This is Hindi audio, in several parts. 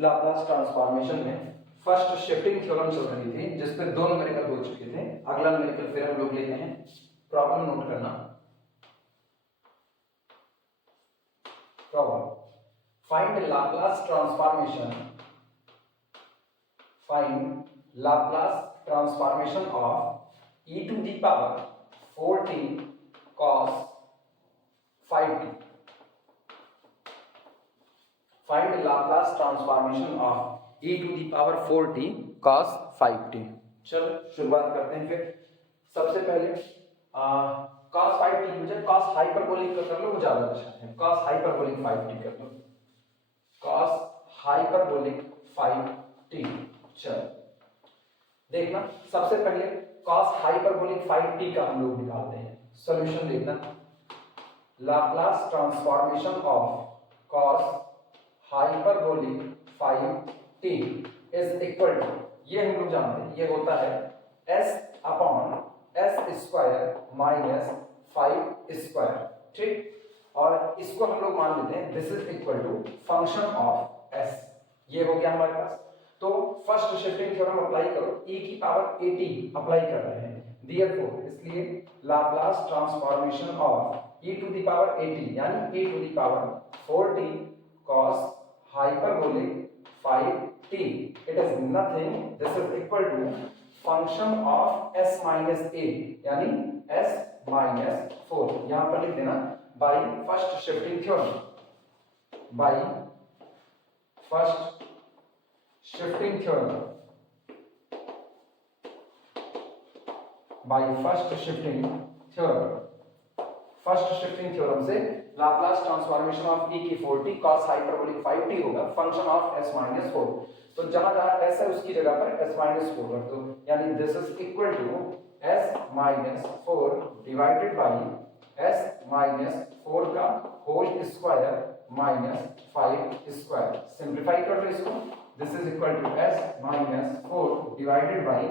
लाप्लास ट्रांसफॉर्मेशन में फर्स्ट शिफ्टिंग थ्योरम चल रही थी जिसपे दो न्यूमेरिकल हो चुके थे। अगला न्यूमेरिकल फिर हम लोग लेते हैं। प्रॉब्लम नोट करना। Problem find Laplace transformation of e to the power 4t cos 5t। Find Laplace transformation of e to the power 4t cos 5t। चलो शुरुआत करते हैं। फिर सबसे पहले cos 5t की बजाय cos हाइपरबोलिक का कर लो, वो ज्यादा अच्छा है। cos हाइपरबोलिक 5t कर लो। cos hyperbolic 5t। चलो देखना, सबसे पहले cos हाइपरबोलिक 5t का हम लोग निकालते हैं। सॉल्यूशन देखना, Laplace transformation of cos hyperbolic 5t is equal to, ये हम लोग जानते हैं, ये होता है s upon s square minus 5 square. ठीक, और इसको हम लोग मान लेते हैं this is equal to function of s। ये हो गया हमारे पास। तो फर्स्ट शिफ्टिंग थ्योरम अप्लाई करो, e की पावर at अप्लाई कर रहे हैं। Therefore इसलिए Laplace transformation of e to the power at यानी e to the power 4t cos hyperbolic 5t, it is nothing, this is equal to function of s minus a यानी s minus 4। यहां पर लिख देना by first shifting theorem, by first shifting theorem, by first shifting theorem। First shifting theorem से लाप्लास ट्रांसफॉर्मेशन ऑफ e की 4t cos हाइपरबोलिक 5t होगा फंक्शन ऑफ s minus 4। तो जहां जहां s है उसकी जगह पर s minus 4 रख दो, यानी this is equal to s minus 4 divided by s minus 4 का whole square minus 5 square. Simplify कर लो इसको, this is equal to s minus 4 divided by,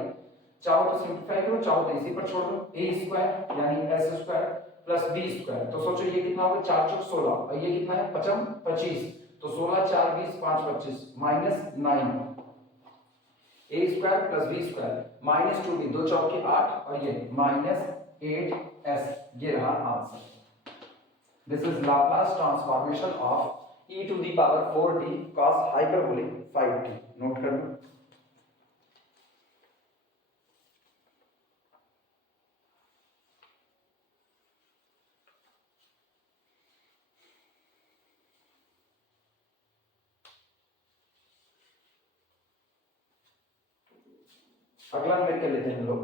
चाहो तो सिंपलीफाई करो, चाहो तो इसी पर छोड़ दो, a स्क्वायर यानी s square plus B square. तो सोचो ये कितना होगा, 4 चौक 16 और ये कितना है 5 25, तो 16 4 20 5 25 minus 9 a square plus B square minus 2b 2 चौक के 8 और ये माइनस 8s। ये रहा answer. This is Laplace transformation of e to the power 4t cos hyperbolic 5t। Note कर लो। अगला नंबर क्या लेते हैं हम लोग।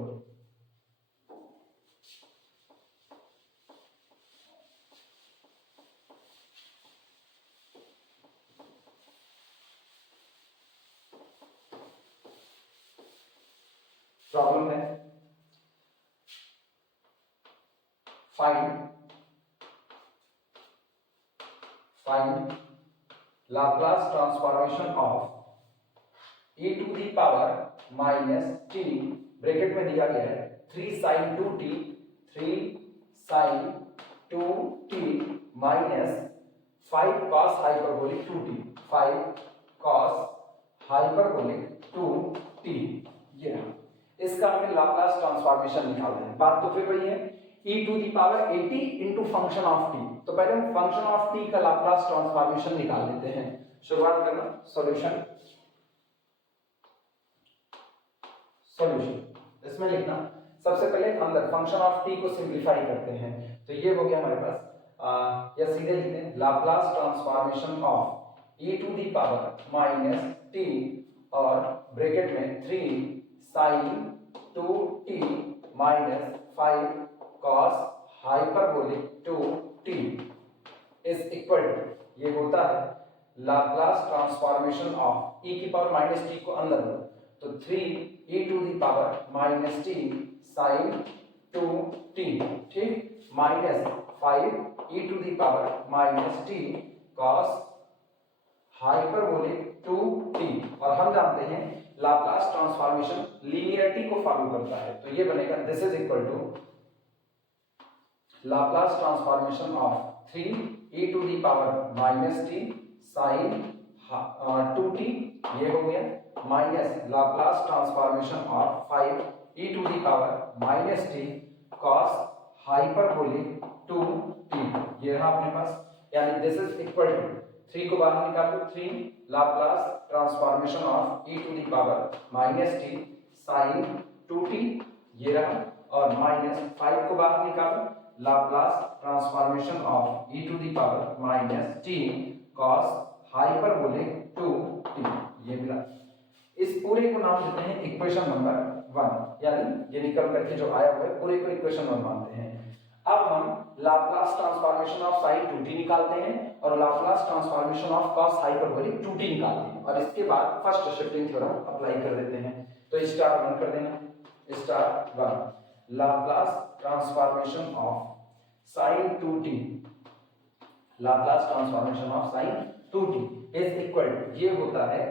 प्रॉब्लम है find Laplace transformation of e to the power minus t, bracket में दिया गया है 3 sin 2t, 3 sin 2t minus 5 cos hyperbolic 2t, 5 cos hyperbolic 2t। ये इसका हमें लाप्लास ट्रांसफॉर्मेशन निकालना है। बात तो फिर वही है, e to the power at into function of t। तो पहले हम फंक्शन ऑफ t का लाप्लास ट्रांसफॉर्मेशन निकाल लेते हैं। शुरुआत करना, सॉल्यूशन सॉल्यूशन इसमें लिखना, सबसे पहले अंदर फंक्शन ऑफ t को सिंपलीफाई करते हैं। तो ये हो गया हमारे पास, या सीधे लिखते हैं Laplace transformation of e to the power minus t और ब्रैकेट में 3 sin 2t minus 5 cos hyperbolic 2t is equal to, ये होता है लाप्लास ट्रांसफॉर्मेशन ऑफ e की पावर माइनस t को अंदर लो, तो 3 e to the power minus t sin 2t, ठीक, minus 5 e to the power minus t cos hyperbolic 2t। और हम जानते हैं लाप्लास ट्रांसफॉर्मेशन लीनियरिटी को फॉलो करता है, तो ये बनेगा this is equal to Laplace transformation of 3 e to the power minus t sin two T ये हो गया minus Laplace transformation of 5 E to the power minus T cos hyperbolic 2t ये रहा अपने पास, यानी दिस इज इक्वल टू 3 को बाहर निकालो 3 Laplace transformation of e to the power minus T sine 2t ये रहा, और माइनस 5 को बाहर निकालो Laplace transformation of e to the power minus T cos hyperbolic 2t ये मिला। इस पूरे को नाम देते हैं इक्वेशन नंबर 1, यानी ये निकल करके जो आया हुआ है पूरे को इक्वेशन 1 मानते हैं। अब हम Laplace transformation of sin 2t निकालते हैं और Laplace transformation of cos hyperbolic 2t निकालते हैं, और इसके बाद फर्स्ट शिफ्टिंग थ्योरम अप्लाई कर देते हैं। तो स्टार 1 कर देना, star 1 Laplace transformation of sin 2t, Laplace transformation of sin 2t is equal to ये होता है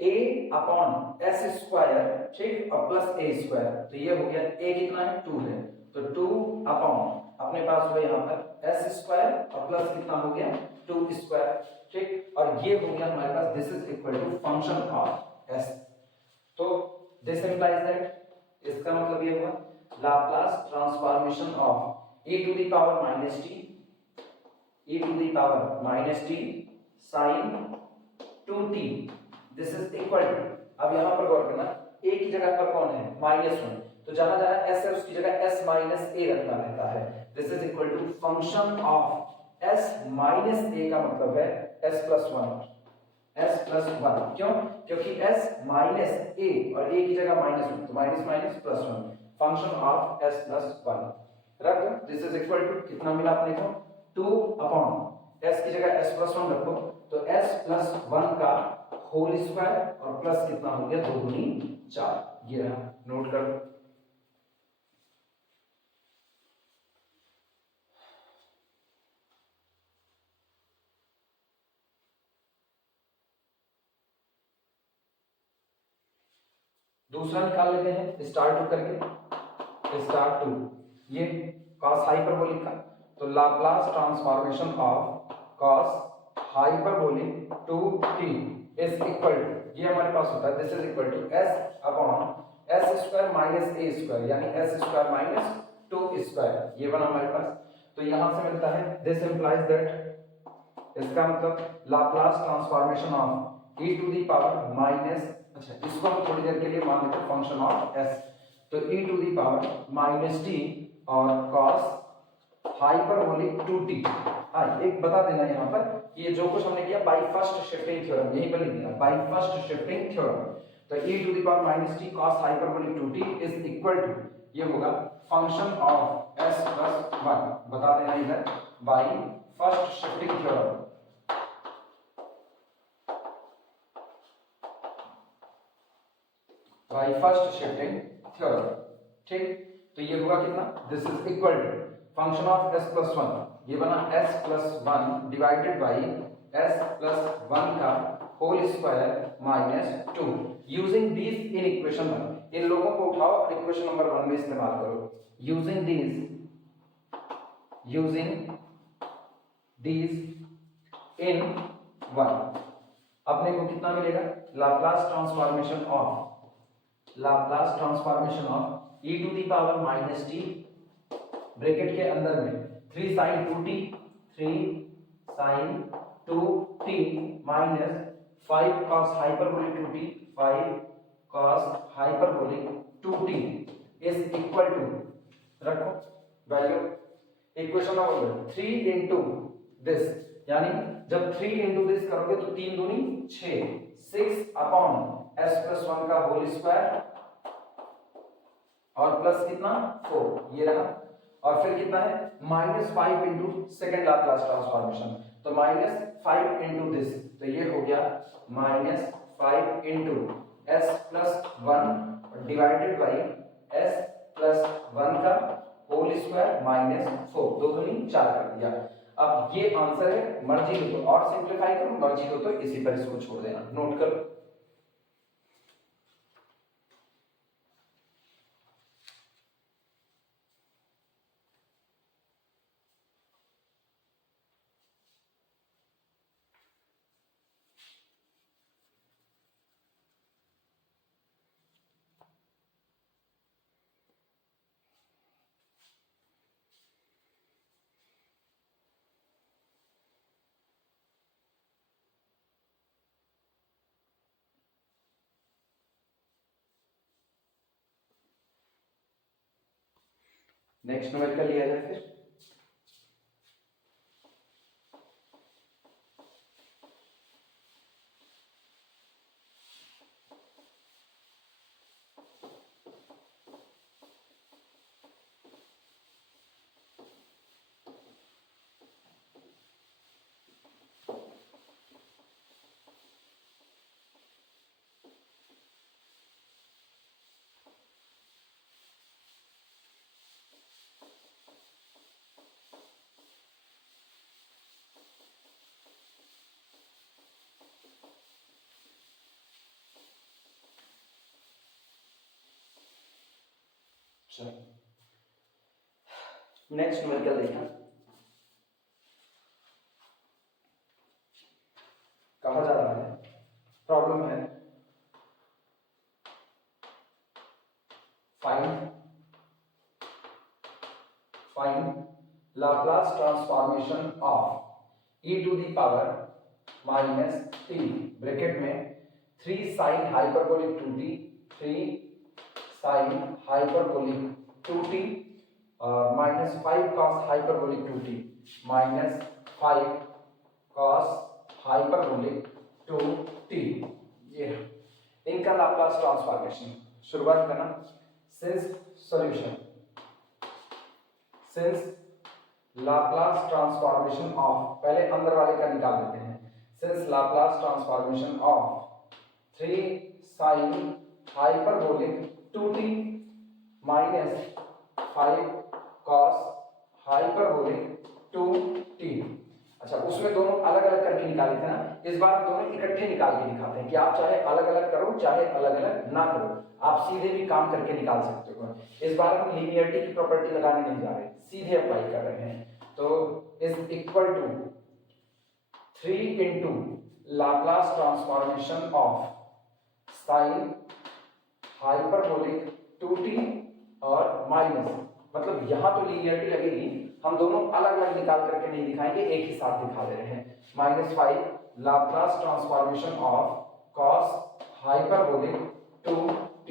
a अपॉन s स्क्वायर, ठीक, और प्लस a स्क्वायर। तो ये हो गया a कितना है 2 है, तो 2 अपॉन अपने पास हुआ यहाँ पर s स्क्वायर और प्लस कितना हो गया 2 स्क्वायर, ठीक, और ये हो गया हमारे पास this is equal to function of s। तो दिस इंप्लाइज दैट, इसका मतलब ये हुआ Laplace transformation of e to the power minus t, e to the power minus t sin 2t this is equal to, अब यहां पर गौर करना a की जगह पर कौन है -1, तो जहां जहां s है उसकी जगह s माइनस a रखना रहता है। This is equal to function of s minus a का मतलब है s प्लस 1, s प्लस 1 क्यों, क्योंकि s माइनस a और a की जगह -1 तो minus minus plus 1, function of s plus 1 रख दो। दिस इज इक्वल टू कितना मिला अपने को 2 अपॉन s की जगह s प्लस 1 रखो तो s प्लस 1 का होल स्क्वायर और प्लस कितना हो गया 2 दूनी 4, ये रहा, नोट कर लो। दूसरा निकाल लेते हैं स्टार 2 करके, स्टार 2 ये cos हाइपरबोलिक का, तो Laplace transformation of cos hyperbolic 2t is equal to ये हमारे पास होता है this is equal to s upon s square minus a square, यानी s स्क्वायर माइनस 2 स्क्वायर, ये बना हमारे पास। तो यहां से मिलता है दिस इंप्लाइज दैट, इसका मतलब Laplace transformation of e to the power minus, अच्छा इसको हम थोड़ी देर के लिए मान लेते हैं फंक्शन ऑफ s, तो e to the power minus t और cos हाइपरबोलिक 2t। हाँ एक बता देना यहाँ पर, ये जो कुछ हमने किया बाय फर्स्ट शिफ्टिंग थ्योरम, यहीं पर लिख दिया बाय फर्स्ट शिफ्टिंग थ्योरम। तो e to the power minus t cos hyperbolic 2t is equal to ये होगा फंक्शन ऑफ s प्लस 1, बता देना इधर by first shifting theorem, by first shifting theorem, ठीक। तो ये होगा कितना, this is equal to function of s plus 1, ये बना s plus 1 divided by s plus 1 का whole square minus 2, using these in equation 1, इन लोगों को उठाओ और इक्वेशन नंबर 1 में इस्तेमाल करो। यूजिंग दीज इन 1 अपने को कितना मिलेगा, Laplace transformation of e to the power minus t bracket के अंदर में 3 sin 2t, 3 sin 2t minus 5 cos hyperbolic 2t, 5 cos hyperbolic 2t is equal to, रखो value, equation number 3 into this, यानी जब 3 इनटू दिस करोगे तो 3 दूनी 6, 6 अपॉन s प्लस 1 का होल स्क्वायर और प्लस कितना 4, ये रहा, और फिर कितना है -5 इंटू सेकेंड लाप्लास ट्रांसफॉर्मेशन, तो -5 इंटू दिस, तो ये हो गया -5 into s plus 1 divided by s plus 1 का होल स्क्वायर -4, 2 दूनी 4 कर दिया। अब ये आंसर है, मर्जी हो तो और सिंप्लीफाई करो, मर्जी हो तो इसी पर इसको छोड़ देना, नोट करो। नेक्स्ट न्यूमेरिकल लिया जाए फिर। नेक्स्ट न्यूमेरिकल देखना। कहा जा रहा है, प्रॉब्लम है find Laplace transformation of e to the power minus t bracket में 3 sin hyperbolic 2t 3 sin hyperbolic 2t और minus 5 cos hyperbolic 2t minus 5 cos hyperbolic 2t। ये इनका लाप्लास ट्रांसफॉर्मेशन। शुरुआत करना since solution, since Laplace transformation of, पहले अंदर वाले का निकाल लेते हैं। Since Laplace transformation of 3 sin hyperbolic 2t minus 5 cos hyperbolic 2t। अच्छा, उसमें दोनों अलग अलग करके निकाले थे ना, इस बार दोनों इकट्ठे निकाल के दिखाते हैं कि आप चाहे अलग अलग करो चाहे अलग अलग ना करो, आप सीधे भी काम करके निकाल सकते हो। इस बार हम लीनियरिटी की प्रॉपर्टी लगाने नहीं जा रहे, सीधे अप्लाई कर रहे हैं। तो is equal to 3 into Laplace transformation of sine hyperbolic 2t और माइनस, मतलब यहां तो लीनियरिटी लगेगी, हम दोनों अलग अलग निकाल करके नहीं दिखाएंगे, एक ही साथ दिखा दे रहे हैं। -5 Laplace transformation of cos hyperbolic 2t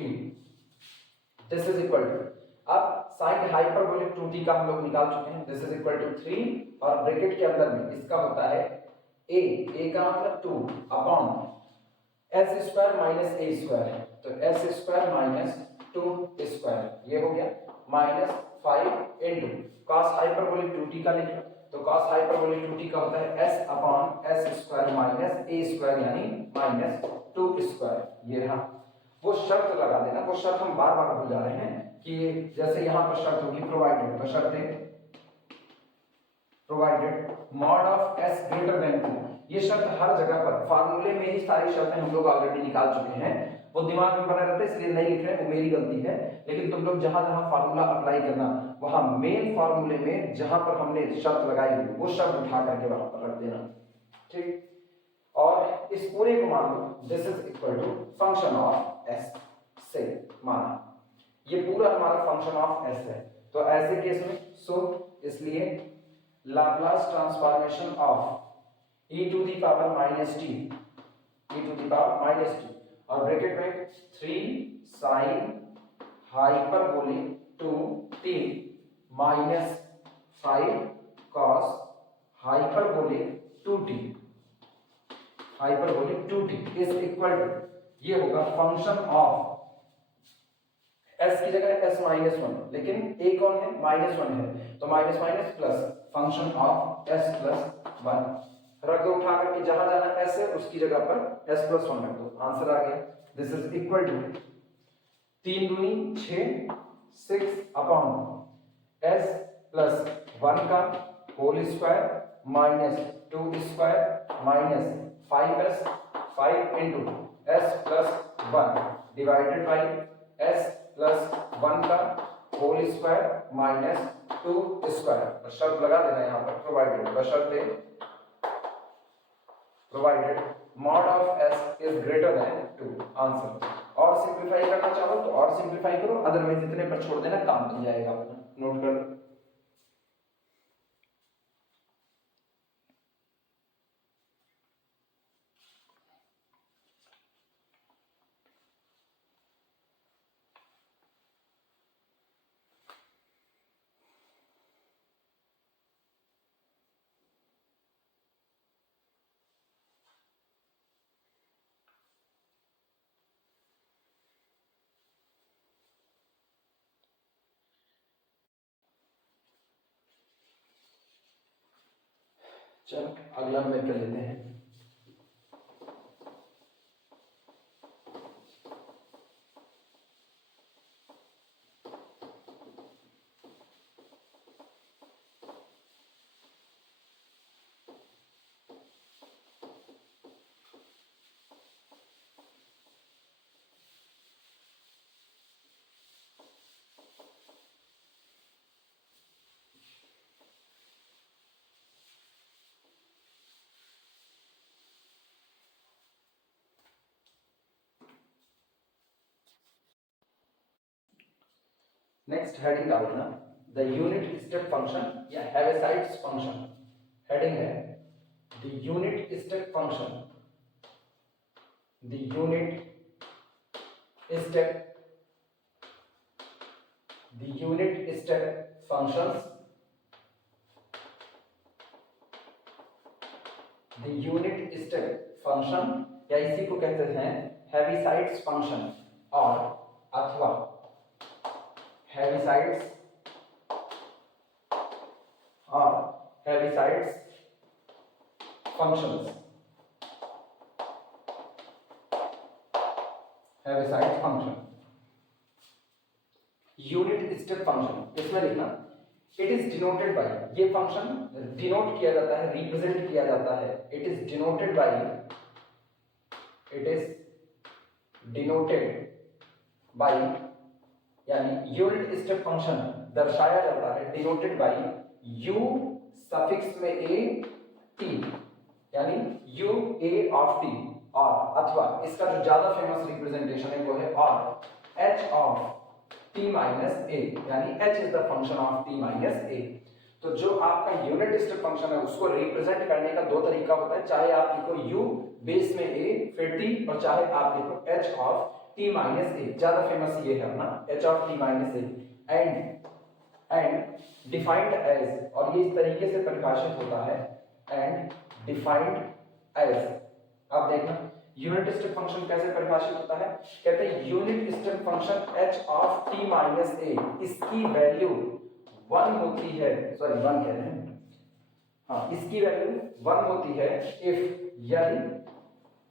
this is equal to, अब sin हाइपरबोलिक 2t का हम लोग निकाल चुके हैं, दिस इज इक्वल टू 3 और ब्रैकेट के अंदर में इसका होता है a का मतलब 2 upon s square minus a square है, तो s स्क्वायर माइनस 2 स्क्वायर, ये हो गया -5 इंटू cos हाइपरबोलिक 2t का लिखा, तो cos हाइपरबोलिक 2t का होता है s upon s square minus a square यानी -2 स्क्वायर। ये रहा, वो शर्त लगा देना, वो शर्त हम बार बार भूल जा रहे हैं कि जैसे यहां पर शर्त होगी प्रोवाइडेड, तो शर्त है provided mod of s greater than 2। ये शर्त हर जगह पर फार्मूले में ही सारी शर्तें हम लोग ऑलरेडी निकाल चुके हैं, वो दिमाग में बना रहता है इसलिए नहीं लिख रहे, वो मेरी गलती है। लेकिन तुम लोग जहां जहां फार्मूला अप्लाई करना, वहां मेन फार्मूले में जहां पर हमने शर्त लगाई हुई वो शर्त उठा करके वहां पर रख देना, ठीक। और इस पूरे को मान लो this is equal to function of s से माना, ये पूरा हमारा फंक्शन ऑफ s है। तो ऐसे केस में सो इसलिए Laplace transformation of e to the power minus t, e to the power minus t और ब्रैकेट में 3 sin hyperbolic 2t minus 5 cos hyperbolic 2t is equal to, ये होगा फंक्शन ऑफ s की जगह s माइनस 1, लेकिन a कौन है -1 है, तो minus minus plus function of s plus 1 रख दो, उठा करके जहां जाना s है उसकी जगह पर s प्लस 1 रख दो, आंसर आ गया। दिस इज इक्वल टू 3 दूनी 6 6 अपॉन s प्लस 1 का whole square minus 2 square minus 5s 5 into s plus 1 divided by s plus 1 का होल स्क्वायर माइनस 2 स्क्वायर। शर्त लगा देना यहाँ पर प्रोवाइडेड, बशर्ते provided mod of s is greater then 2, answer. और सिंपलीफाई करना चाहो तो और सिंपलीफाई करो, अदरवाइज इतने पर छोड़ देना, काम बन जाएगा अपना, नोट कर लो। चलो अगला मेरे कर लेते हैं। नेक्स्ट हेडिंग डाल देना, द यूनिट स्टेप फंक्शन या हेविसाइड्स फंक्शन। हेडिंग है the unit step function, the unit step, the unit step functions, the unit step function या इसी को कहते हैं हेविसाइड्स फंक्शन और अथवा हेविसाइड्स और Heaviside's functions, Heaviside's function. Unit step function इसमें लिखना इट इज डिनोटेड बाय, ये फंक्शन डिनोट किया जाता है, रिप्रेजेंट किया जाता है, it is denoted by, it is denoted by, यानी यूनिट स्टेप फंक्शन दर्शाया जाता है डिनोटेड बाय u सफिक्स में a t, यानी u a ऑफ t, और अथवा इसका जो ज्यादा फेमस रिप्रेजेंटेशन है वो है और h of t minus a, यानी h is the function of t minus a। तो जो आपका यूनिट स्टेप फंक्शन है उसको रिप्रेजेंट करने का दो तरीका होता है, चाहे आप लिखो u बेस में a फिर t, और चाहे आप लिखो h of t minus a। ज्यादा फेमस ये है ना, h of t minus a, and defined as, और ये इस तरीके से परिभाषित होता है, एंड डिफाइंड एज। अब देखना यूनिट स्टेप फंक्शन कैसे परिभाषित होता है, कहते हैं unit step function h of t minus a, इसकी वैल्यू 1 होती है, सॉरी 1 कह रहे हैं, हाँ इसकी वैल्यू 1 होती है इफ, यदि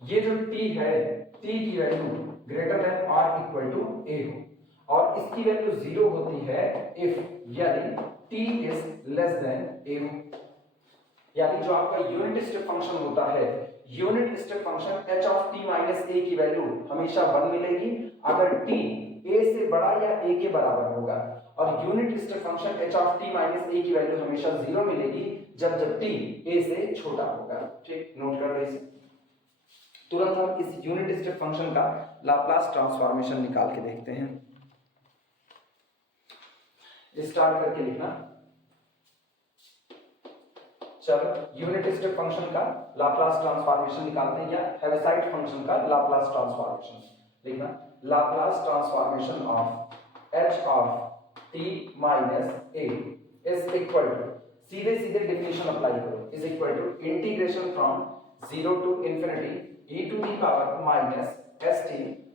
ये जो t है t की वैल्यू ग्रेटर देन और इक्वल टू a हो, और इसकी वैल्यू 0 होती है इफ, यदि t is less than a हो। यानी जो आपका यूनिट स्टेप फंक्शन होता है, unit step function h of t minus a की वैल्यू हमेशा 1 मिलेगी अगर t a से बड़ा या a के बराबर होगा, और unit step function h of t minus a की वैल्यू हमेशा 0 मिलेगी जब t a से छोटा होगा। ठीक, नोट कर लो इसे। तुरंत हम इस यूनिट स्टेप फंक्शन का लाप्लास ट्रांसफॉर्मेशन निकाल के देखते हैं। स्टार्ट करके लिखना, चलो यूनिट स्टेप फंक्शन का लाप्लास ट्रांसफॉर्मेशन निकालते हैं, या हेविसाइड फंक्शन का लाप्लास ट्रांसफॉर्मेशन। लिखना Laplace transformation of h of t minus a is equal to, सीधे सीधे डेफिनेशन अप्लाई करो, is equal to integration from 0 to infinity e to the power minus st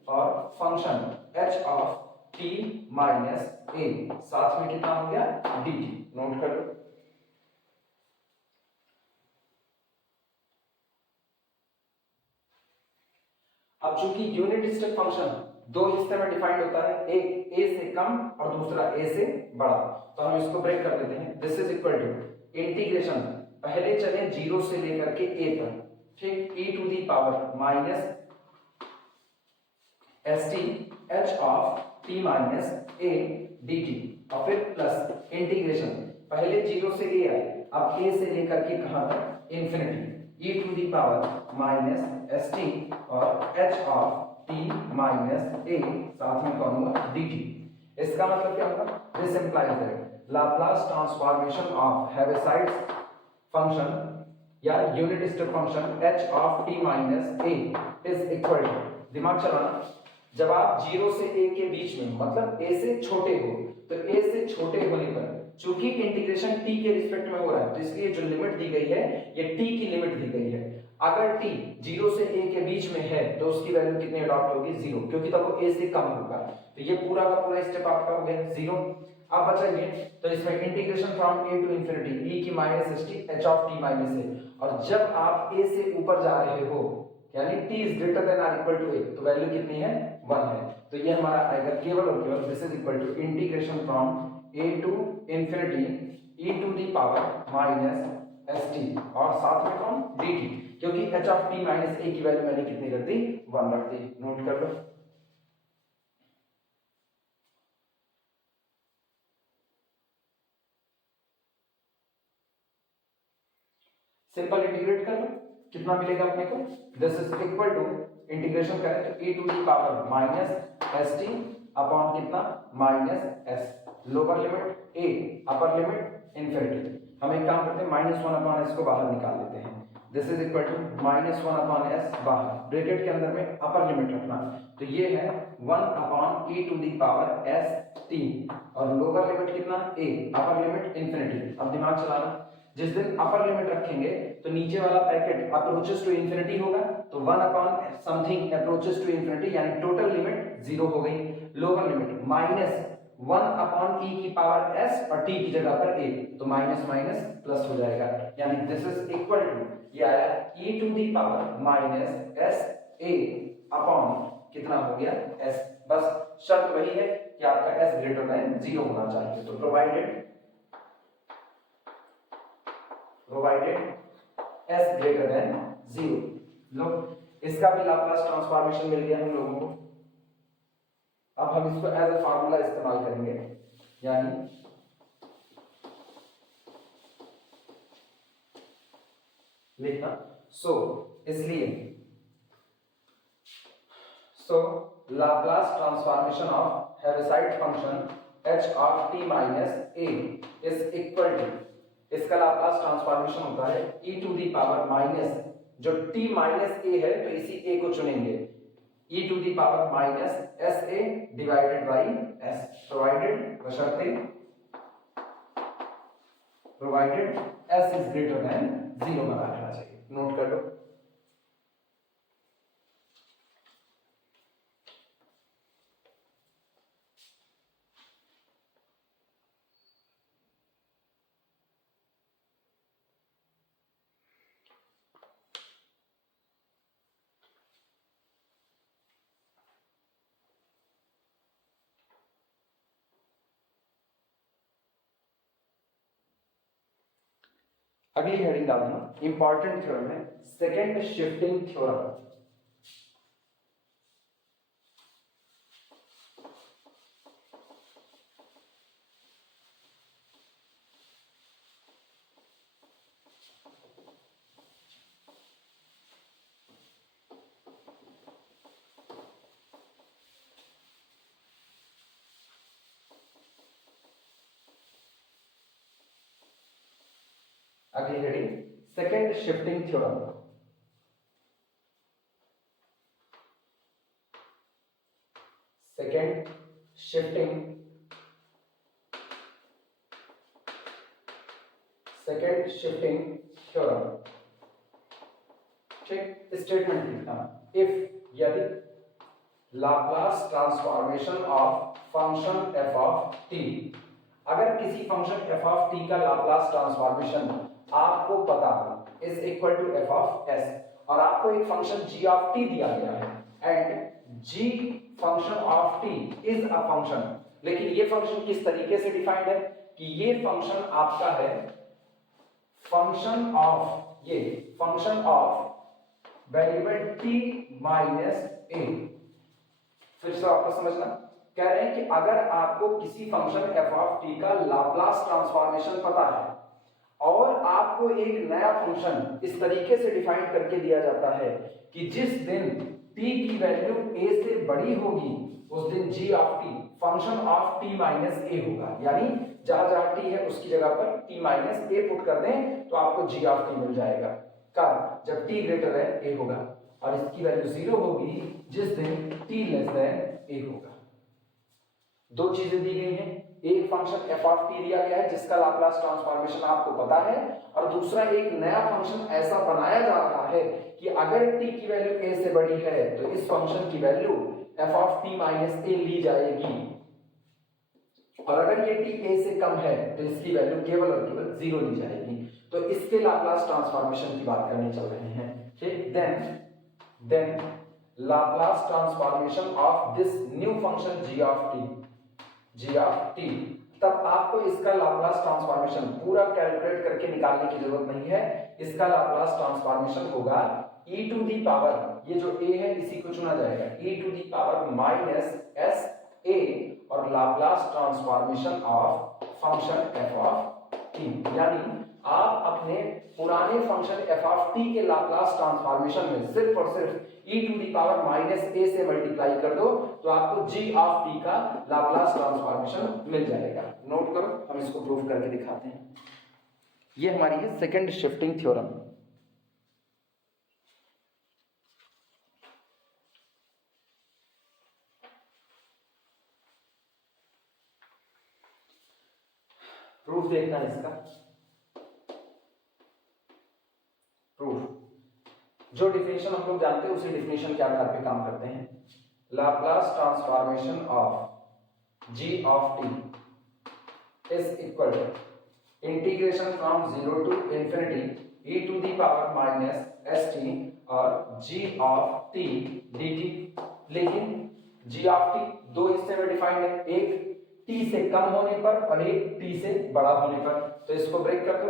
और function h of t minus a, साथ में कितना हो गया dt। नोट कर लो। अब चूंकि यूनिट स्टेप फंक्शन दो हिस्से में डिफाइंड होता है, एक a से कम और दूसरा a से बड़ा, तो हम इसको ब्रेक कर देते हैं। This is equal to integration, पहले चले 0 से लेकर के a तक, ठीक, e to the power minus st h of t minus a dt, और फिर प्लस इंटीग्रेशन, पहले 0 से a आए, अब a से लेकर के कहां तक infinity, e to the power minus st और h of t minus a, साथ में कौन होगा dt। इसका मतलब क्या होगा, this implies that Laplace transformation of Heaviside function या unit step function h of t minus a is equal to, दिमाग चलाना, जब आप 0 से a के बीच में, मतलब a से छोटे हो, तो a से छोटे होने पर चूंकि इंटीग्रेशन t के रिस्पेक्ट में हो रहा है, तो इसलिए जो लिमिट दी गई है ये t की लिमिट दी गई है। अगर t 0 से a के बीच में है तो उसकी वैल्यू कितनी अडॉप्ट होगी 0, क्योंकि तब वो a से कम होगा। तो ये पूरा का पूरा स्टेप आपका हो गया 0। अब बचेंगे तो इसमें integration from a to infinity e की minus S t h of t minus a, और जब आप a से ऊपर जा रहे हो यानी t is greater than or equal to a तो वैल्यू कितनी है 1 है, तो ये हमारा आएगा केवल और केवल this is equal to integration from a to infinity e to the power minus S T और साथ में फ्रॉम dt, क्योंकि h of t minus a की वैल्यू मैंने कितनी रख दी 1 रख दी, नोट कर लो। सिंपल इंटीग्रेट कर लो, कितना मिलेगा अपने को, this is equal to integration करें तो e to the power minus S t upon कितना minus s, lower limit a upper limit infinity, हम एक काम करते हैं माइनस 1 अपॉन एस को बाहर निकाल लेते हैं, this is equal to minus 1 upon S बाहर, ब्रैकेट के अंदर में अपर लिमिट रखना, तो ये है 1 upon e to the power S T और लोअर लिमिट कितना a अपर लिमिट इंफिनिटी। अब दिमाग चलाना, जिस दिन अपर लिमिट रखेंगे तो नीचे वाला ब्रैकेट अप्रोचेस टू इंफिनिटी होगा, तो 1 upon something approaches to infinity यानी टोटल लिमिट 0 हो गई, lower limit minus 1 upon e की पावर s और t की जगह पर a, तो माइनस माइनस प्लस हो जाएगा, यानी दिस इज इक्वल टू ये आया e to the power minus s a upon कितना हो गया s, बस शर्त वही है कि आपका s ग्रेटर देन 0 होना चाहिए, तो प्रोवाइडेड s ग्रेटर देन 0, लो इसका भी लाप्लास ट्रांसफॉर्मेशन मिल गया हम लोगों को। अब हम इसको एज अ फार्मूला इस्तेमाल करेंगे, यानी लिखना इसलिए Laplace transformation of Heaviside function h of t minus a is equal to, इसका लाप्लास ट्रांसफॉर्मेशन होता है e to the power minus जो t माइनस a है तो इसी a को चुनेंगे e to the power minus s a divided by s, provided बशर्ते provided s is greater than 0 बना रहना चाहिए, नोट कर लो। अगली हेडिंग डाल दूंगा, इंपॉर्टेंट थ्योरम है सेकेंड शिफ्टिंग थ्योरम। अगली heading second shifting theorem. Second shifting theorem, ठीक, स्टेटमेंट लिखना, इफ यदि Laplace transformation of function F of T, अगर किसी फंक्शन एफ ऑफ टी का लाप्लास ट्रांसफॉर्मेशन आपको पता है is equal to F of S, और आपको एक फंक्शन जी ऑफ टी दिया गया है and G function of T is a function, लेकिन ये फंक्शन किस तरीके से डिफाइंड है कि ये फंक्शन आपका है function of variable t minus a. फिर से आपको समझना, कह रहे हैं कि अगर आपको किसी फंक्शन एफ ऑफ टी का लाप्लास ट्रांसफॉर्मेशन पता है और आपको एक नया फंक्शन इस तरीके से डिफाइन करके दिया जाता है कि जिस दिन t की वैल्यू a से बड़ी होगी उस दिन g of t function of t minus a होगा, यानी जहां जहां t है उसकी जगह पर t माइनस a पुट कर दें तो आपको g ऑफ t मिल जाएगा, कब, जब t ग्रेटर देन a होगा, और इसकी वैल्यू 0 होगी जिस दिन t लेस देन a होगा। दो चीजें दी गई हैं, एक फंक्शन f ऑफ t दिया गया है जिसका लाप्लास ट्रांसफॉर्मेशन आपको पता है, और दूसरा एक नया फंक्शन ऐसा बनाया जा रहा है कि अगर t की वैल्यू a से बड़ी है तो इस फंक्शन की value f of t minus a ली जाएगी, और अगर ये t a से कम है तो इसकी वैल्यू केवल और केवल 0 दी जाएगी। तो इसके लाप्लास ट्रांसफॉर्मेशन की बात करनी चल रहे हैं। ठीक, then Laplace transformation of this new function g of t, तब आपको इसका लाप्लास ट्रांसफॉर्मेशन पूरा कैलकुलेट करके निकालने की जरूरत नहीं है। इसका लाप्लास ट्रांसफॉर्मेशन होगा e टू दी पावर, ये जो a है इसी को चुना जाएगा, e to the power minus s a और Laplace transformation of function f of t। यानी आप अपने पुराने फंक्शन f ऑफ t के लाप्लास ट्रांसफॉर्मेशन में सिर्फ और सिर्फ e to the power minus a से मल्टीप्लाई कर दो तो आपको g ऑफ t का लाप्लास ट्रांसफॉर्मेशन मिल जाएगा। नोट करो, हम इसको प्रूव करके दिखाते हैं। ये हमारी है सेकंड शिफ्टिंग थ्योरम। प्रूफ देखना है इसका। प्रूफ, जो डिफिनेशन हम लोग जानते हैं उसी डिफिनेशन के आधार पे काम करते हैं। Laplace transformation of g of t is equal to integration from 0 to infinity e to the power minus st और g ऑफ t dt। लेकिन g ऑफ t दो हिस्से में डिफाइंड है, एक t से कम होने पर और एक t से बड़ा होने पर। तो इसको ब्रेक कर दो,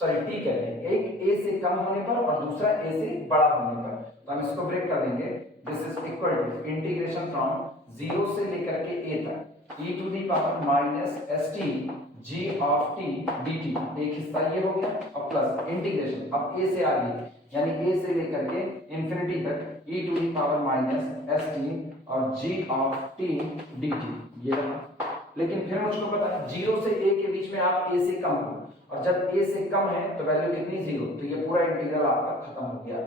सॉरी t कहते हैं, एक a से कम होने पर और दूसरा a से बड़ा होने पर। तो हम इसको ब्रेक कर देंगे। This is equal to integration from 0 से लेकर के a तक e to the power minus st g of t dt। एक हिस्सा ये हो गया और प्लस इंटीग्रेशन अब a से आगे यानी a से लेकर के इंफिनिटी तक e to the power minus st और g ऑफ t dt। ये रहा। लेकिन फिर मुझको पता है 0 से a के बीच में आप a से कम हो, और जब a से कम है तो वैल्यू कितनी 0, तो ये पूरा इंटीग्रल आपका खत्म हो गया।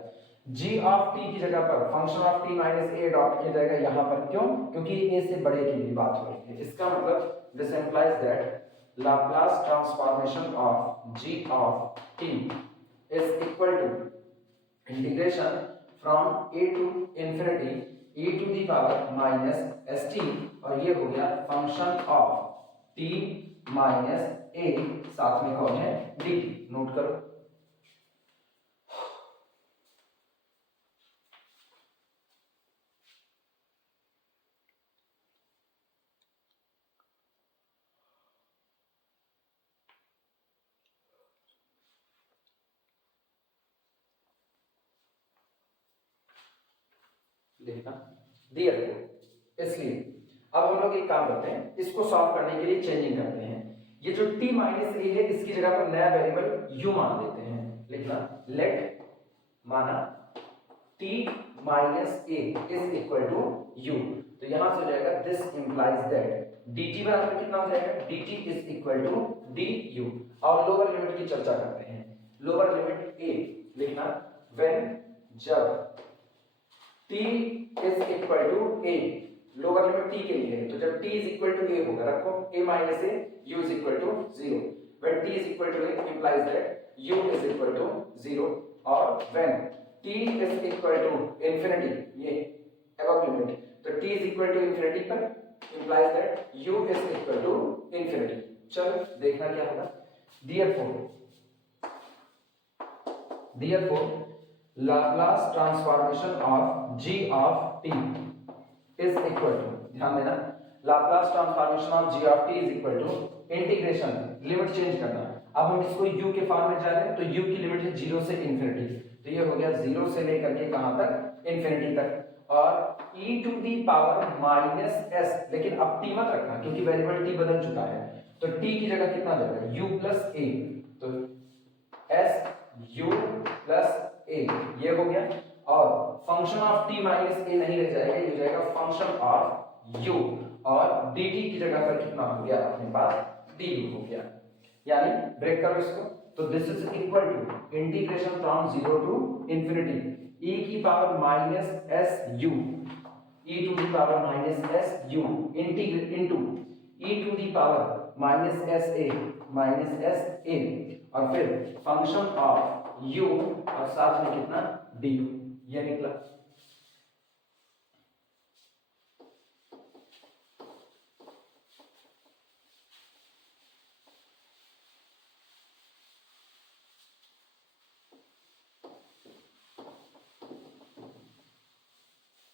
g ऑफ t की जगह पर function of t minus a adopt किया जाएगा यहाँ पर। क्यों? क्योंकि a से बड़े की भी बात हो रही है। इसका मतलब this implies that Laplace transformation of g of t is equal to integration from a to infinity e to the power minus st और ये हो गया function of t minus a, साथ में कौन है dt। नोट करो। देखना दिया देखो। इसलिए अब हम लोग एक काम करते हैं, इसको सॉल्व करने के लिए चेंजिंग करते हैं। ये जो t माइनस a है इसकी जगह पर नया वेरिएबल u मान लेते हैं। लिखना लेट माना t minus a is equal to u। तो यहां से हो जाएगा दिस इंप्लाइज दैट dt बराबर कितना हो जाएगा, dt is equal to du। और लोअर लिमिट की चर्चा करते हैं। लोअर लिमिट a लिखना व्हेन जब t is equal to a, lower limit t के लिए है, तो जब t is equal to a होगा, रखो a minus a u is equal to 0। When t is equal to a implies that u is equal to 0। और when t is equal to infinity, ये अबव लिमिट, तो t is equal to infinity पर implies that u is equal to infinity. चलो देखना क्या होगा। therefore Laplace transformation of g of t is equal to, ध्यान देना, Laplace transformation of g of t is equal to integration, limit change करना। अब हम इसको u के फॉर्म में जा रहे हैं तो u की लिमिट है 0 से इंफिनिटी, तो ये हो गया 0 से लेकर के कहां तक, इंफिनिटी तक। और e to the power minus s, लेकिन अब t मत रखना क्योंकि वेरिएबल t बदल चुका है, तो t की जगह कितना जाएगा u प्लस a, तो s u प्लस a, ये हो गया। और function of t minus a नहीं रह जाएगा, ये हो जाएगा फंक्शन ऑफ u, और dt की जगह पर कितना हो गया अपने पास du हो गया। यानी ब्रेक करो इसको, तो this is equal to integration from 0 to infinity e की power minus s u, e to the power minus s u integrate into e to the power minus s a और फिर फंक्शन ऑफ u और साथ में कितना du, ये निकला।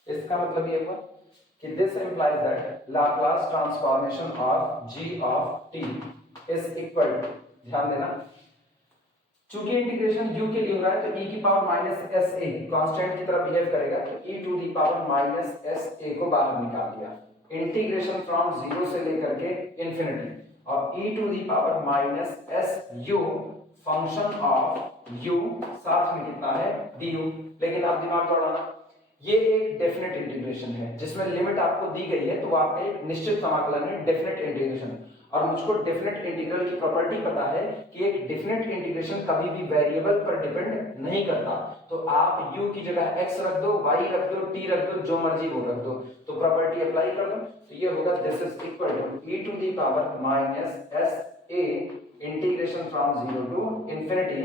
इसका मतलब ये हुआ कि this implies that Laplace transformation of g of t is equal to, ध्यान देना, चूंकि इंटीग्रेशन u के लिए हो रहा है तो e की power minus s a constant की तरह बिहेव करेगा, तो e to the power minus s a को बाहर निकाल दिया, इंटीग्रेशन फ्रॉम 0 से लेकर के इंफिनिटी, और e to the power minus s u function of u साथ में कितना है du। लेकिन आप दिमाग दौड़ाना, ये एक डेफिनेट इंटीग्रेशन है जिसमें लिमिट आपको दी गई है, तो वो आपका एक निश्चित समाकलन है, डेफिनेट इंटीग्रेशन। और मुझको डेफिनेट इंटीग्रल की प्रॉपर्टी पता है कि एक डेफिनेट इंटीग्रेशन कभी भी वेरिएबल पर डिपेंड नहीं करता, तो आप u की जगह x रख दो, y रख दो, t रख दो, जो मर्जी वो रख दो, तो प्रॉपर्टी अप्लाई कर दो, तो ये होगा this is equal to e to the power minus s a integration from 0 to infinity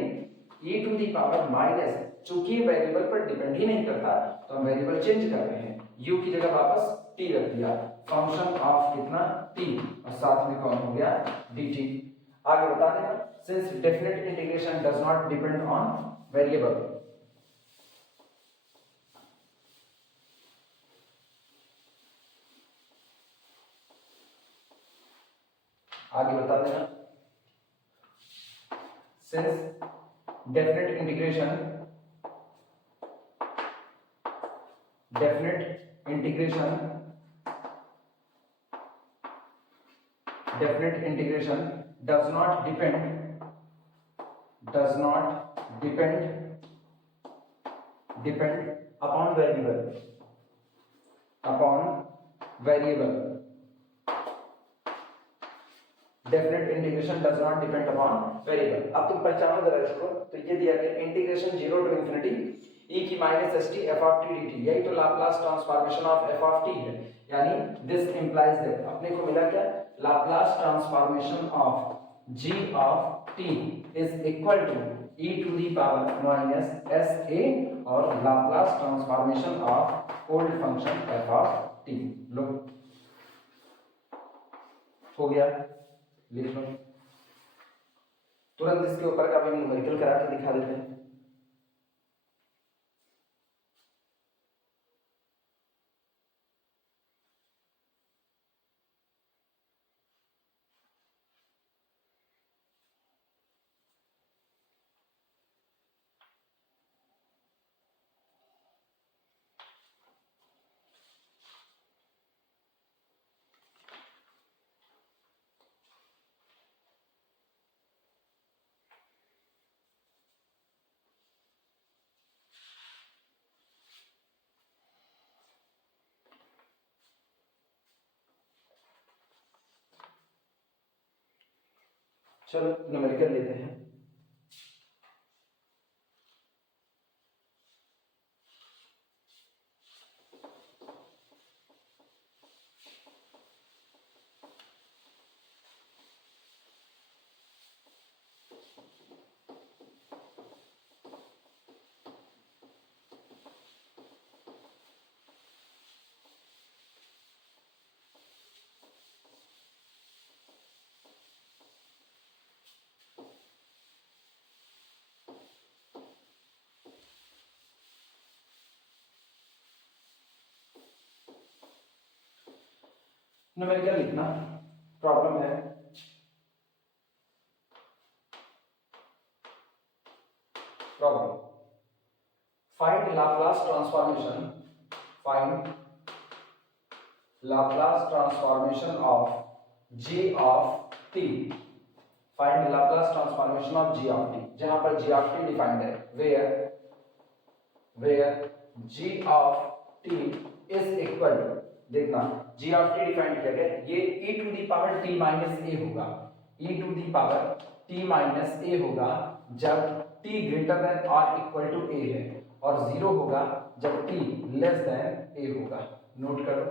e to the power minus, चूंकि वेरिएबल पर डिपेंड ही नहीं करता तो हम वेरिएबल चेंज कर रहे हैं, u की जगह वापस t रख दिया, फंक्शन ऑफ कितना t, और साथ में कौन हो गया dt। आगे बता देना, since definite integration does not depend on variable, आगे बता देना, since definite integration does not depend upon variable, definite integration does not depend upon variable. अब तुम पहचानो जरा इसको, तो ये दिया गया इंटीग्रेशन 0 टू इंफिनिटी e की minus S T F of T dt, यही तो Laplace transformation of F of T है, यानी दिस इंप्लाइज दैट अपने को मिला क्या, Laplace transformation of g of t is equal to e to the power minus s a और Laplace transformation of old function F of t. लो हो गया, लिख लो, तुरंत इसके ऊपर का भी न्यूमेरिकल करा के दिखा देते हैं। चलो न्यूमेरिकल लेते हैं। न्यूमेरिकल लिखना, प्रॉब्लम है problem, find Laplace transformation of g of t, find Laplace transformation of g of t, जहां पर g ऑफ t डिफाइंड है, where g of t is equal to, देखना g ऑफ t डिफाइन किया गया, ये e to the power t minus a होगा, e to the power t minus a होगा जब t ग्रेटर देन और इक्वल टू a है, और 0 होगा जब t लेस देन a होगा। नोट करो,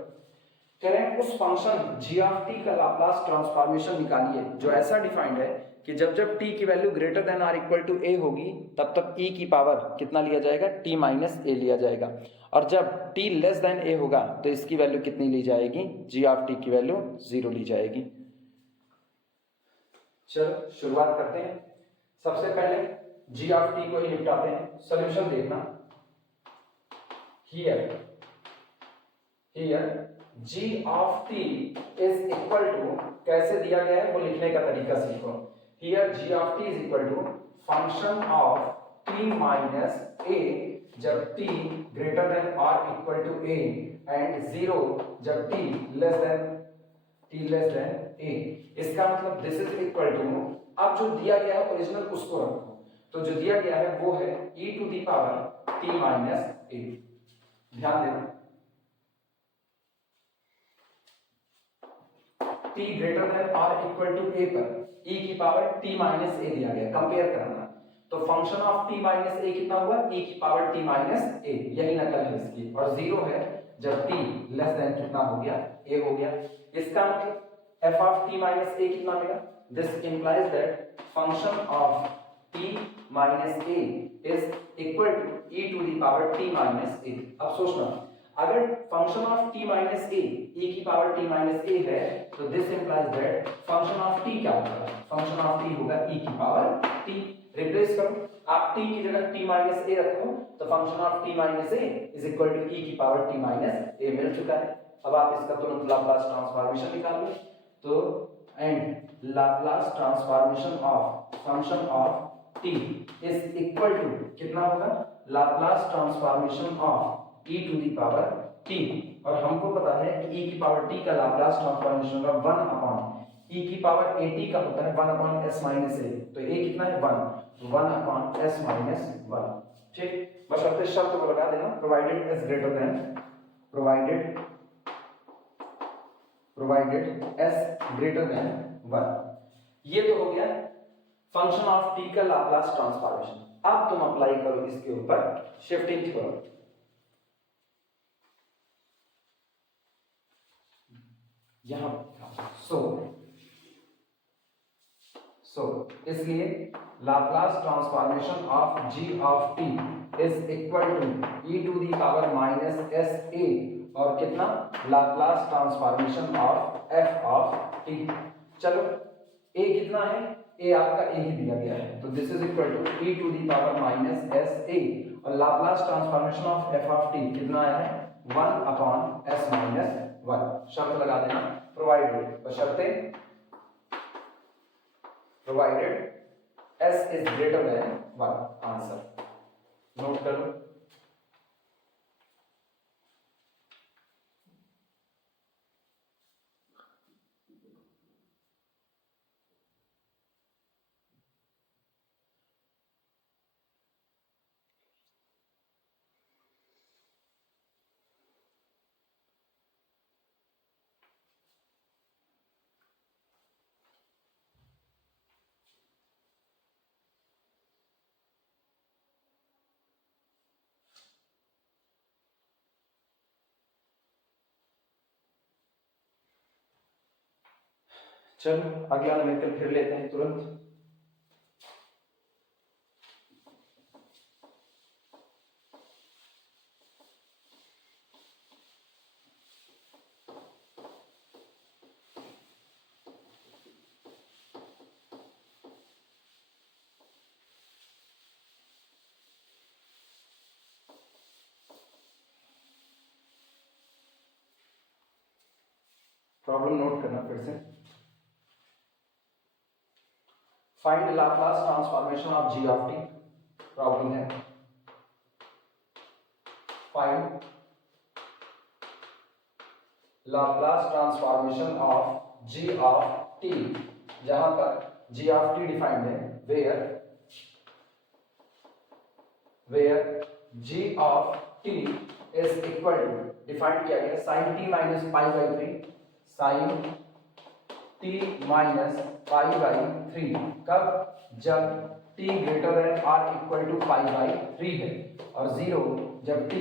कह रहे हैं उस फंक्शन g ऑफ t का लाप्लास ट्रांसफॉर्मेशन निकालिए जो ऐसा डिफाइंड है कि जब जब t की वैल्यू ग्रेटर देन और इक्वल टू a होगी तब तक e की पावर कितना लिया जाएगा, t माइनस a लिया जाएगा, और जब t लेस देन a होगा तो इसकी वैल्यू कितनी ली जाएगी, g ऑफ t की वैल्यू 0 ली जाएगी। चलो शुरुआत करते हैं, सबसे पहले g ऑफ t को ही निपटाते हैं। सॉल्यूशन देखना, here here g of t is equal to, कैसे दिया गया है वो लिखने का तरीका सीखो। Here g of t is equal to function of t minus a जब t ग्रेटर देन और इक्वल टू a एंड 0 जब t लेस देन a। इसका मतलब दिस इज इक्वल टू, अब जो दिया गया है ओरिजिनल उसको रखो, तो जो दिया गया है वो है e to the power t minus a। ध्यान देना t ग्रेटर देन और इक्वल टू a पर e की पावर t माइनस a दिया गया, कंपेयर करना। तो function of t minus a कितना हुआ, e की पावर t माइनस a, यही नकल है इसकी। और 0 है जब t लेस देन कितना हो गया, a हो गया। इसका मतलब f of t minus a कितना मिला, this implies that function of t minus a is equal to e to the power t minus a। अब सोचना, अगर function of t minus a e की पावर t माइनस a है, तो this implies that function of t क्या होगा, फंक्शन ऑफ t होगा e की पावर t। रिप्लेस करो, आप t की जगह t माइनस a रखो, तो function of t minus a is equal to e की पावर t माइनस a मिल चुका है। अब आप इसका तुरंत लाप्लास ट्रांसफॉर्मेशन निकाल लो, तो and Laplace transformation of function of t is equal to कितना होगा, Laplace transformation of e to the power t। और हमको पता है कि e की पावर t का लाप्लास ट्रांसफॉर्मेशन का 1 अपॉन e की पावर at का होता है 1 अपॉन s माइनस a, तो a कितना है 1 अपॉन s माइनस 1। ठीक, बस अब इस शर्त को लगा देना, provided s greater than provided s greater than 1। ये तो हो गया फंक्शन ऑफ t का लाप्लास ट्रांसफॉर्मेशन। अब तुम अप्लाई करो इसके ऊपर शिफ्टिंग थ्योरम। यहां सो इसलिए Laplace transformation of g of t is equal to e to the power minus s a, और कितना, Laplace transformation of f of t। चलो a कितना है, a आपका a ही दिया गया है, तो this is equal to e to the power minus s a, और Laplace transformation of f of t कितना है 1 अपॉन s माइनस 1। शर्त लगा देना, प्रोवाइडेड, बशर्ते provided s is greater than 1। Answer note कर लो। चलो अगला न्यूमेरिकल फिर लेते हैं तुरंत। प्रॉब्लम नोट करना फिर से। Find Laplace transformation of g of t। Problem है find Laplace transformation of g of t, जहां पर g ऑफ t डिफाइंड है where g of t is equal to, defined किया गया sin t minus pi by 3, sin t minus pi by 3, कब, जब t ग्रेटर देन और इक्वल टू पाई बाई 3 है, और 0 जब t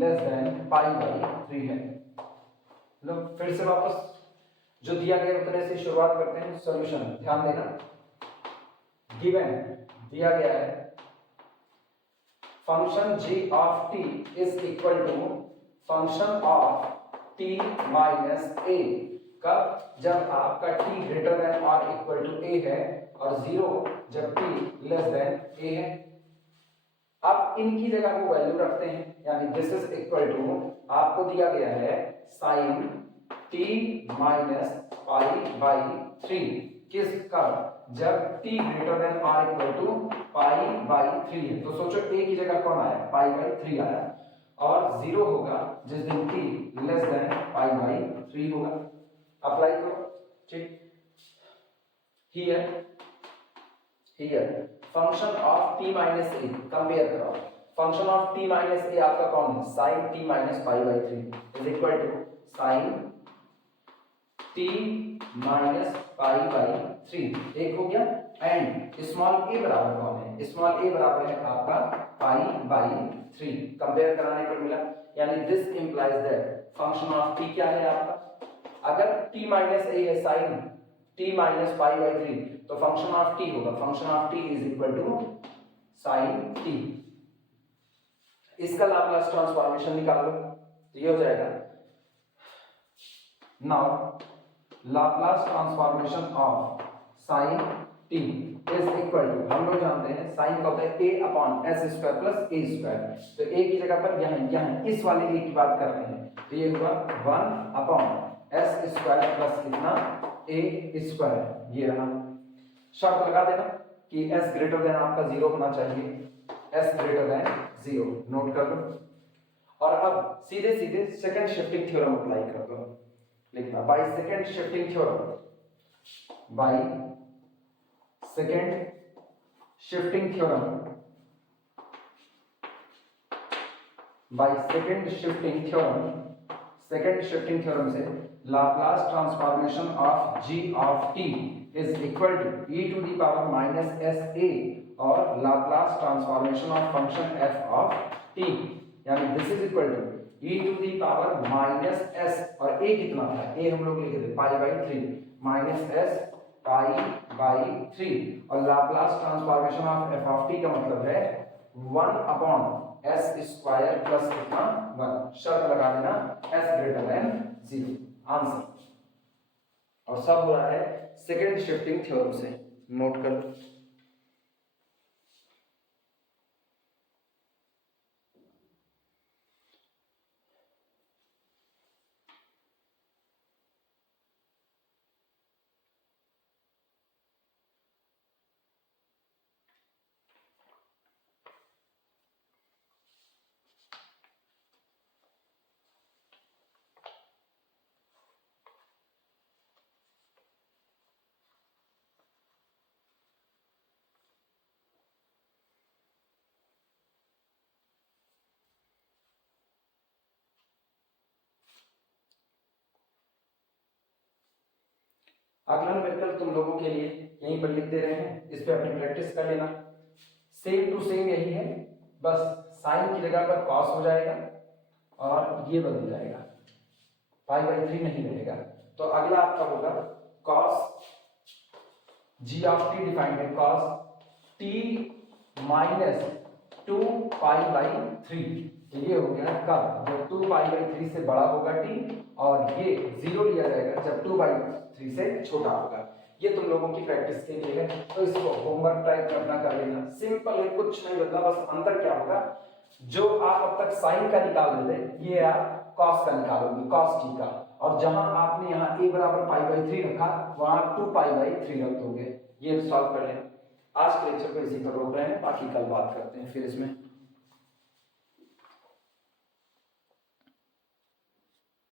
less than pi by 3 है। लो फिर से वापस जो दिया गया उतने से शुरुआत करते हैं। सॉल्यूशन ध्यान देना, गिवन दिया गया है function g of t is equal to function of t minus a, कब, जब आपका t ग्रेटर देन और इक्वल टू a है, और 0 जब t लेस देन a है। अब इनकी जगह वो वैल्यू रखते हैं, यानी दिस इज इक्वल टू, आपको दिया गया है sine t minus pi by 3 किसका, जब t greater than r equal to pi by 3 है। तो सोचो a की जगह कौन आया, पाई बाई 3 आया, और 0 होगा जिस दिन t less than pi by 3 होगा। अप्लाई करो, ठीक। Here function of t minus a, compare करो। Function of t minus a आपका कौन है, sine t minus pi by 3 is equal to sine t minus pi by 3, एक हो गया। एंड स्मॉल a बराबर कौन है, स्मॉल a बराबर है आपका पाई बाई 3, कंपेयर कराने पर मिला। यानी this implies that function of t क्या है आपका, अगर t माइनस a है sine t minus pi by 3, तो फंक्शन ऑफ t होगा, function of t is equal to sine t। इसका लाप्लास ट्रांसफॉर्मेशन निकाल लो, तो ये हो जाएगा now Laplace transformation of sine t is equal to, हम लोग जानते हैं साइन का होता है a upon s square plus a square. तो a की जगह पर यहाँ इस वाले a की बात कर रहे हैं, तो ये हुआ 1 अपॉन s स्क्वायर प्लस कितना a स्क्वायर। ये रहा, शर्त लगा देना कि s ग्रेटर देन आपका 0 होना चाहिए, s ग्रेटर देन 0 नोट कर लो। और अब सीधे सीधे सेकंड शिफ्टिंग थ्योरम अप्लाई कर दो, लिखना by second shifting theorem, by second shifting theorem, by second shifting theorem, second shifting theorem से Laplace transformation of g of t is equal to e to the power minus sa और Laplace transformation of function f of t, यानी this is equal to e to the power minus s, और a कितना था, a हम लोग लिखे थे पाई by 3 minus s pi by 3, और Laplace transformation of f of t का मतलब है 1 अपॉन s स्क्वायर प्लस कितना 1, शर्त लगा देना s ग्रेटर देन 0, आंसर। और सब हो रहा है सेकंड शिफ्टिंग थ्योरम से, नोट कर लो। अगला न्यूमेरिकल तुम लोगों के लिए यहीं पर लिख दे रहे हैं, इस पे अपनी प्रैक्टिस कर लेना। सेम टू सेम यही है, बस साइन की जगह पर कॉस हो जाएगा और ये बदल जाएगा, पाई बाई 3 नहीं रहेगा। तो अगला आपका होगा cos g of t defined है cos t minus 2 pi by 3। ये हो गया कब, जब 2 पाई बाई 3 से बड़ा होगा t, और ये 0 लिया जाएगा जब 2 बाई 3 से छोटा होगा। ये तुम लोगों की प्रैक्टिस के लिए है, तो इसको होमवर्क टाइप करना कर लेना, सिंपल है, कुछ नहीं बदला, बस अंतर क्या होगा, जो आप अब तक साइन का निकाल रहे थे ये आप कॉस का निकालोगे, कॉस t का, और जहां आपने यहाँ a बराबर पाई बाई 3 रखा वहां 2 पाई बाई 3 रख दोगे। ये सॉल्व कर लें। आज के लेक्चर को इसी पर रोक रहे हैं, बाकी कल बात करते हैं फिर इसमें।